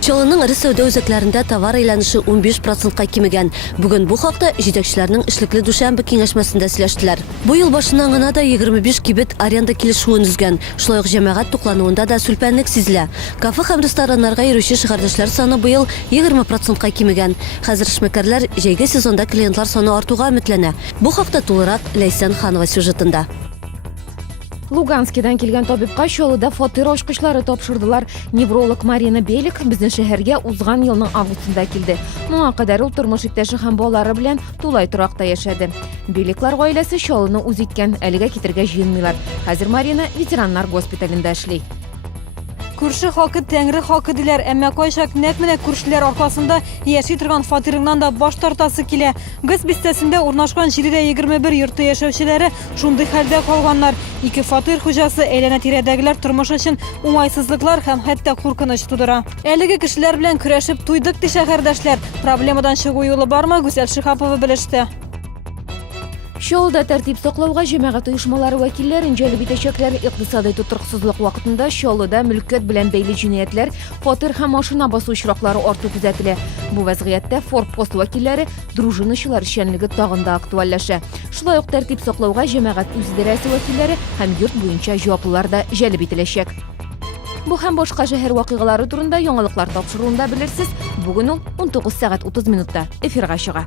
Чаллының ірі сауда өзекләрендә товар әйләнеше 15%-ка кимегән. Бүген бу хакта җитәкчеләрнең эшлекле дүшәмбе киңәшмәсендә сөйләштеләр. Бу ел башыннан гына да 25 кибет аренда килешүен үзгән. Шулай ук җәмәгать туклануында да сүлпәнлек сизелә. Кафе һәм рестораннарга йөрүче шәһәрдәшләр саны быел 20%-ка кимегән. Хәзер эшмәкәрләр җәйге сезонда клиентлар саны артуга өметләнә. Бу хакта тулырак Ләйсән Ханова сюжетында. Луганскидан килгән табибка Чаллыда фатир ачкычлары тапшырдылар. Невролог Марина Белик безнең шәһәргә узган елның августында килде. Моңа кадәр ул тормыш иптәше һәм балалары белән тулай торакта яшәде. Беликлар гаиләсе Чаллыны үз иткән, әлегә китергә җыенмыйлар. Хәзер Марина ветераннар госпиталендә эшли. Күрше хакы тәңре хакы диләр, әмма кайчак нәкъ менә күршеләр аркасында яши торган фатирыңнан да баш тартасы килә. Гыз бистәсендә урнашкан 21 йорты яшәүчеләре шундый хәлдә калганнар. 2 фатир хуҗасы әйләнә-тирәдәгеләр тормыш өчен уңайсызлыклар һәм хәтта куркыныч тудыра. Әлеге кешеләр белән көрәшеп туйдык ди шәһәрдәшләр. Проблемадан чыгу юлы бармы? Гүзәл Шихапова белеште. Чаллыда тәртип саклауга җәмәгать оешмалары вәкилләрен җәлеп итәчәкләр. Икътисади тотрыксызлык вакытында Чаллыда мөлкәт белән бәйле җинаятьләр, фатир һәм машина басу очраклары арту күзәтелә. Бу вазгыятьтә форпост вәкилләре дружинachылар эшчәнлеге тагын да актуальләшә. Шулай ук тәртип саклауга җәмәгать үзидарәсе вәкилләре һәм йорт буенча җаваплылар да җәлеп ителәчәк. Бу һәм башка шәһәр вакыйгалары турында яңлыклар тапшыруында белерсез. Бүген ул 19:30 эфирга чыга.